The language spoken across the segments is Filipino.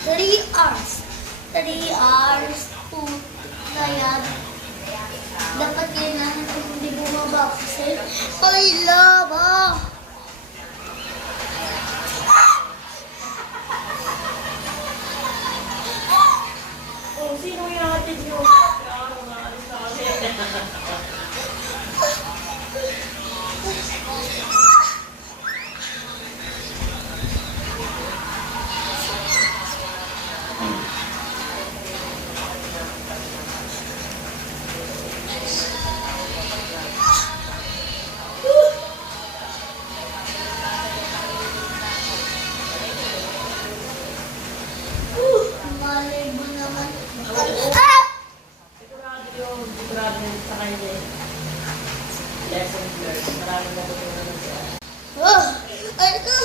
3 hours. 3 hours po na yan. Dapat kailangan kung hindi bumaba kasi ay laba. Oh, sino yung atin nyo? Malay mo naman. Sigurado yun sa kanya. Lesson learned. Maraming natutunan siya. Ay, ako.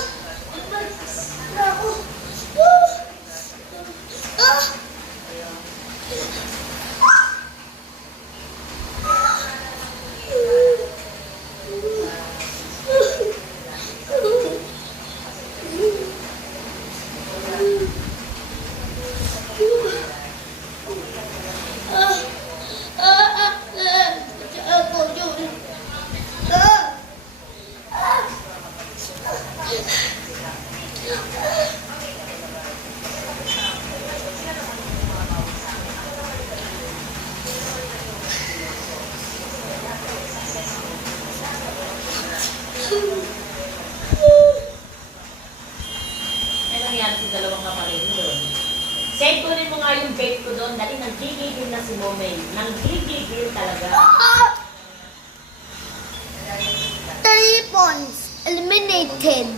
Ano nangyari sa dalawang kapatid mo doon? Send kunin mo nga yung bait ko doon. Dali, nag-gigigil na si Momay. Nag-gigigil talaga. 3 points eliminated.